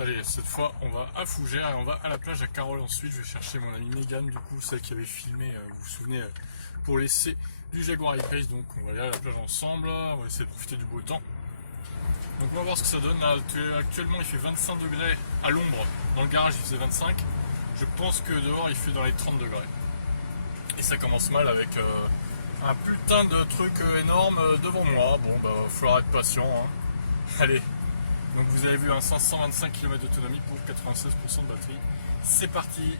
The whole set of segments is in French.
Allez, cette fois on va à Fougères et on va à la plage à Carole ensuite. Je vais chercher mon amie Mégane, du coup celle qui avait filmé, vous vous souvenez, pour l'essai du Jaguar I-Pace. Donc on va aller à la plage ensemble, on va essayer de profiter du beau temps. Donc on va voir ce que ça donne. Là, actuellement il fait 25 degrés à l'ombre, dans le garage il faisait 25. Je pense que dehors il fait dans les 30 degrés. Et ça commence mal avec un putain de truc énorme devant moi. Bon bah il va falloir être patient, hein. Allez. Donc vous avez vu un 525 km d'autonomie pour 96% de batterie. C'est parti.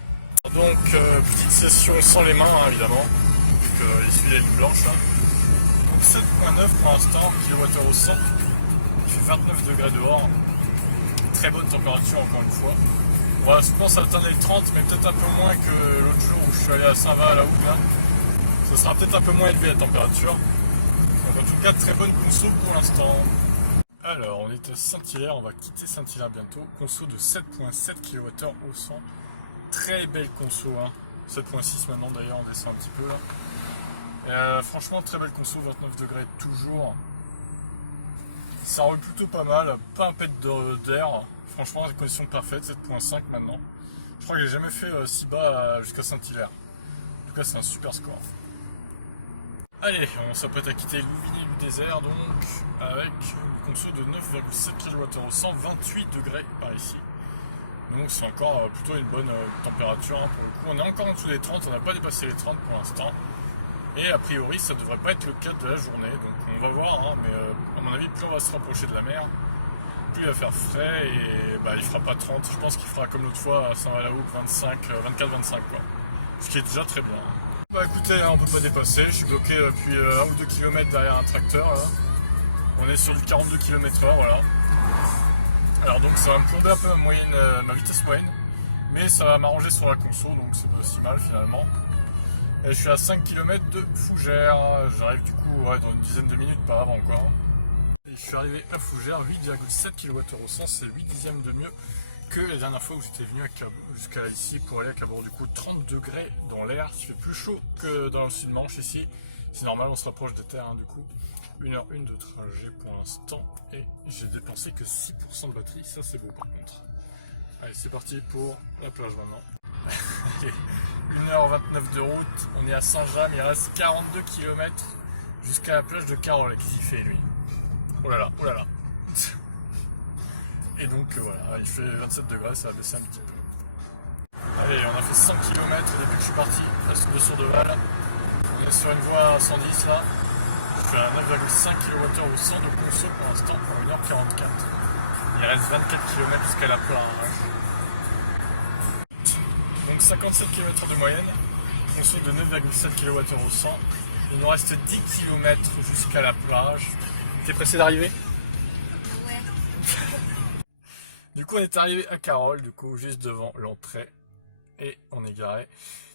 Donc petite session sans les mains, hein, évidemment. Donc essuie la ligne blanche là. Donc 7.9 pour l'instant, kWh au 100. Il fait 29 degrés dehors. Très bonne température encore une fois. Voilà, je pense atteindre les 30, mais peut-être un peu moins que l'autre jour où je suis allé à Saint-Va à la Houppe là. Ça sera peut-être un peu moins élevé la température. Donc en tout cas très bonne conso pour l'instant. Alors, on est à Saint-Hilaire, on va quitter Saint-Hilaire bientôt. Conso de 7.7 kWh au 100. Très belle conso, hein. 7.6 maintenant d'ailleurs, on descend un petit peu là. Franchement, très belle conso, 29 degrés toujours. Ça roule plutôt pas mal, pas un pet d'air. Franchement, les conditions parfaites, 7.5 maintenant. Je crois que j'ai jamais fait si bas jusqu'à Saint-Hilaire. En tout cas, c'est un super score. Allez, on s'apprête à quitter Louvigny du désert donc avec une conso de 9,7 kWh au 100, 28 degrés par ici. Donc c'est encore plutôt une bonne température hein, pour le coup. On est encore en dessous des 30, on n'a pas dépassé les 30 pour l'instant. Et a priori ça devrait pas être le cas de la journée. Donc on va voir, hein, mais à mon avis plus on va se rapprocher de la mer, plus il va faire frais et bah, il fera pas 30. Je pense qu'il fera comme l'autre fois à Saint-Va-la-Houppe 24-25 quoi. Ce qui est déjà très bien. Bah écoutez, on peut pas dépasser, je suis bloqué depuis 1 ou 2 km derrière un tracteur là. On est sur du 42 km/h, voilà. Alors donc ça va me plomber un peu ma vitesse moyenne, mais ça va m'arranger sur la conso, donc c'est pas si mal finalement. Et je suis à 5 km de Fougères, j'arrive du coup dans une dizaine de minutes, pas avant encore. Et je suis arrivé à Fougères, 8,7 kWh au 100, c'est 8 dixièmes de mieux que la dernière fois où j'étais venu jusqu'à ici pour aller à Cabourg. Du coup 30 degrés dans l'air, il fait plus chaud que dans le sud Manche ici. C'est normal, on se rapproche des terres hein, du coup. 1h01 de trajet pour l'instant et j'ai dépensé que 6% de batterie, ça c'est beau par contre. Allez c'est parti pour la plage maintenant. Allez, 1h29 de route, on est à Saint-James, il reste 42 km jusqu'à la plage de Carole. Qu'est-ce qu'il fait lui? Oh là là, oh là là. Et donc voilà, il fait 27 degrés, ça va baisser un petit peu. Allez, on a fait 5 km depuis que je suis parti, presque de Sourdeval. On est sur une voie à 110 là. Je fais un 9,5 kWh au 100 de conso pour l'instant pour 1h44. Il reste 24 km jusqu'à la plage. Donc 57 km de moyenne, conso de 9,7 kWh au 100. Il nous reste 10 km jusqu'à la plage. T'es pressé d'arriver? Du coup on est arrivé à Carole, du coup juste devant l'entrée et on est garé.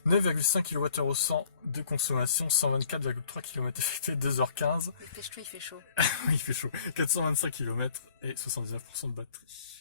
9,5 kWh au 100 de consommation, 124,3 km effectués, 2h15. Il fait chaud, il fait chaud. Il fait chaud. 425 km et 79% de batterie.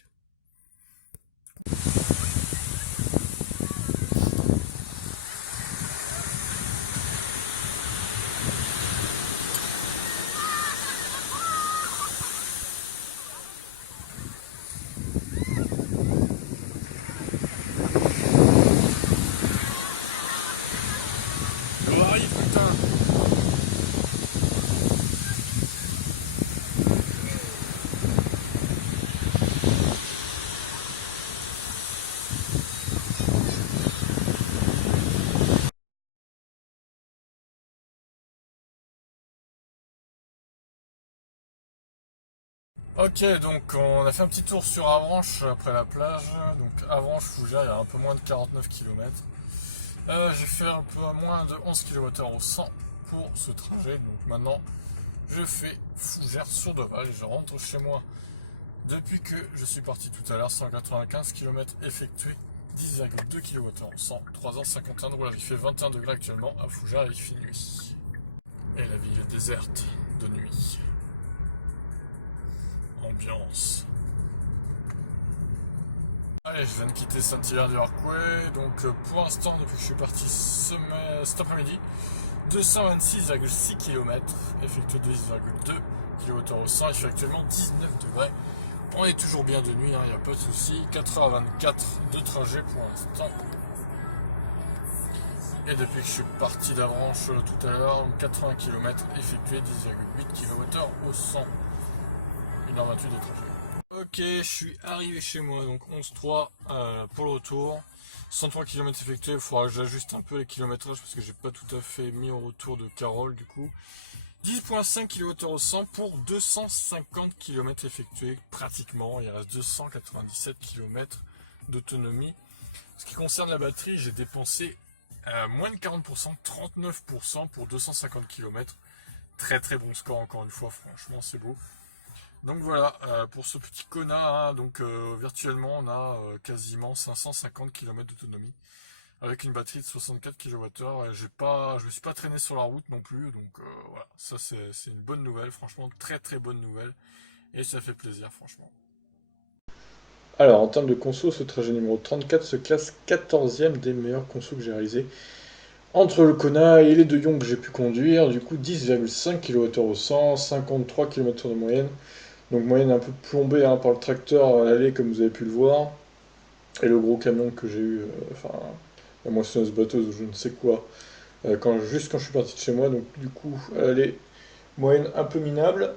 Ok, donc on a fait un petit tour sur Avranches après la plage. Donc Avranches, Fougères, il y a un peu moins de 49 km. J'ai fait un peu moins de 11 kWh au 100 pour ce trajet. Donc maintenant, je fais Fougères sur Deval et je rentre chez moi. Depuis que je suis parti tout à l'heure, 195 km effectués, 10,2 kWh au 100, 3h51 de roulage. Il fait 21 degrés actuellement à Fougères et il fait nuit. Et la ville est déserte de nuit. Ambiance. Allez, je viens de quitter Saint-Hilaire-du-Harcouët, donc pour l'instant, depuis que je suis parti cet après-midi, 226,6 km, effectué 2,2 kWh au 100, il fait actuellement 19 degrés. On est toujours bien de nuit, il n'y a pas de souci. 4h24 de trajet pour l'instant. Et depuis que je suis parti d'Avranches tout à l'heure, 80 km effectués, 10,8 km au 100. 1h28 de trajet. Ok, je suis arrivé chez moi, donc 11,3 pour le retour. 103 km effectués, il faudra que j'ajuste un peu les kilométrages parce que j'ai pas tout à fait mis au retour de Carole du coup. 10,5 km au 100 pour 250 km effectués pratiquement. Il reste 297 km d'autonomie. Ce qui concerne la batterie, j'ai dépensé moins de 40%, 39% pour 250 km. Très très bon score encore une fois, franchement c'est beau. Donc voilà, pour ce petit Kona, hein, donc virtuellement on a quasiment 550 km d'autonomie avec une batterie de 64 kWh. Je me suis pas traîné sur la route non plus, donc voilà, ça c'est une bonne nouvelle, franchement très très bonne nouvelle et ça fait plaisir franchement. Alors, en termes de conso, ce trajet numéro 34 se classe 14e des meilleurs consos que j'ai réalisés. Entre le Kona et les deux Yongs que j'ai pu conduire, du coup 10,5 kWh au 100, 53 km de moyenne. Donc moyenne un peu plombée hein, par le tracteur à l'aller comme vous avez pu le voir. Et le gros camion que j'ai eu, enfin la moissonneuse batteuse ou je ne sais quoi, juste quand je suis parti de chez moi. Donc du coup, à l'aller, moyenne un peu minable.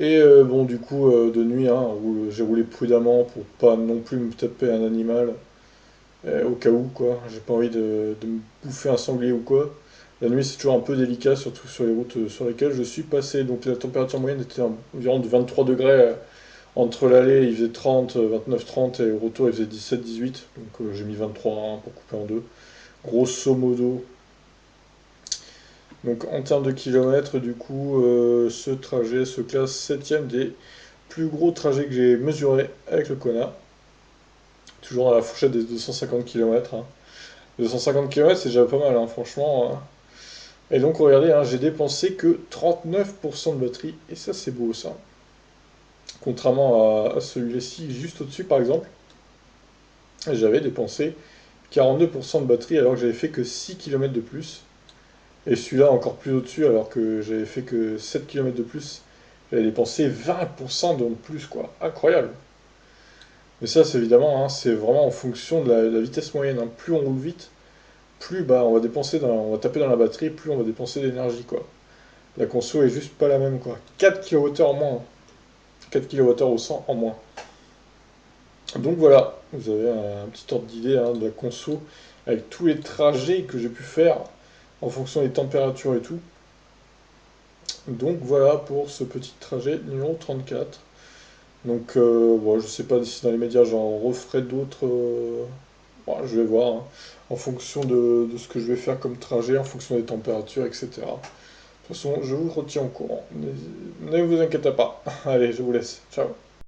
Et bon, du coup, de nuit, hein, j'ai roulé prudemment pour pas non plus me taper un animal. Au cas où, quoi. J'ai pas envie de me bouffer un sanglier ou quoi. La nuit, c'est toujours un peu délicat, surtout sur les routes sur lesquelles je suis passé. Donc la température moyenne était environ de 23 degrés. Entre l'aller, il faisait 30, 29-30 et au retour, il faisait 17-18. Donc j'ai mis 23 hein, pour couper en deux. Grosso modo. Donc en termes de kilomètres, du coup, ce trajet se classe 7ème des plus gros trajets que j'ai mesurés avec le Kona. Toujours dans la fourchette des 250 km. 250 km, c'est déjà pas mal, hein, franchement. Et donc, regardez, hein, j'ai dépensé que 39% de batterie, et ça, c'est beau, ça. Contrairement à celui-ci, juste au-dessus, par exemple, j'avais dépensé 42% de batterie alors que j'avais fait que 6 km de plus. Et celui-là, encore plus au-dessus, alors que j'avais fait que 7 km de plus, j'avais dépensé 20% de plus, quoi. Incroyable. Mais ça, c'est évidemment, hein, c'est vraiment en fonction de la vitesse moyenne, hein. Plus on roule vite, plus bah, on va taper dans la batterie, plus on va dépenser d'énergie, quoi. La conso est juste pas la même, quoi. 4 kWh en moins. 4 kWh au 100 en moins. Donc voilà, vous avez un petit ordre d'idée hein, de la conso avec tous les trajets que j'ai pu faire en fonction des températures et tout. Donc voilà pour ce petit trajet numéro 34. Donc bon, je sais pas si dans les médias j'en referai d'autres. Bon, je vais voir hein, en fonction de ce que je vais faire comme trajet, en fonction des températures, etc. De toute façon, je vous retiens au courant. Ne vous inquiétez pas. Allez, je vous laisse. Ciao.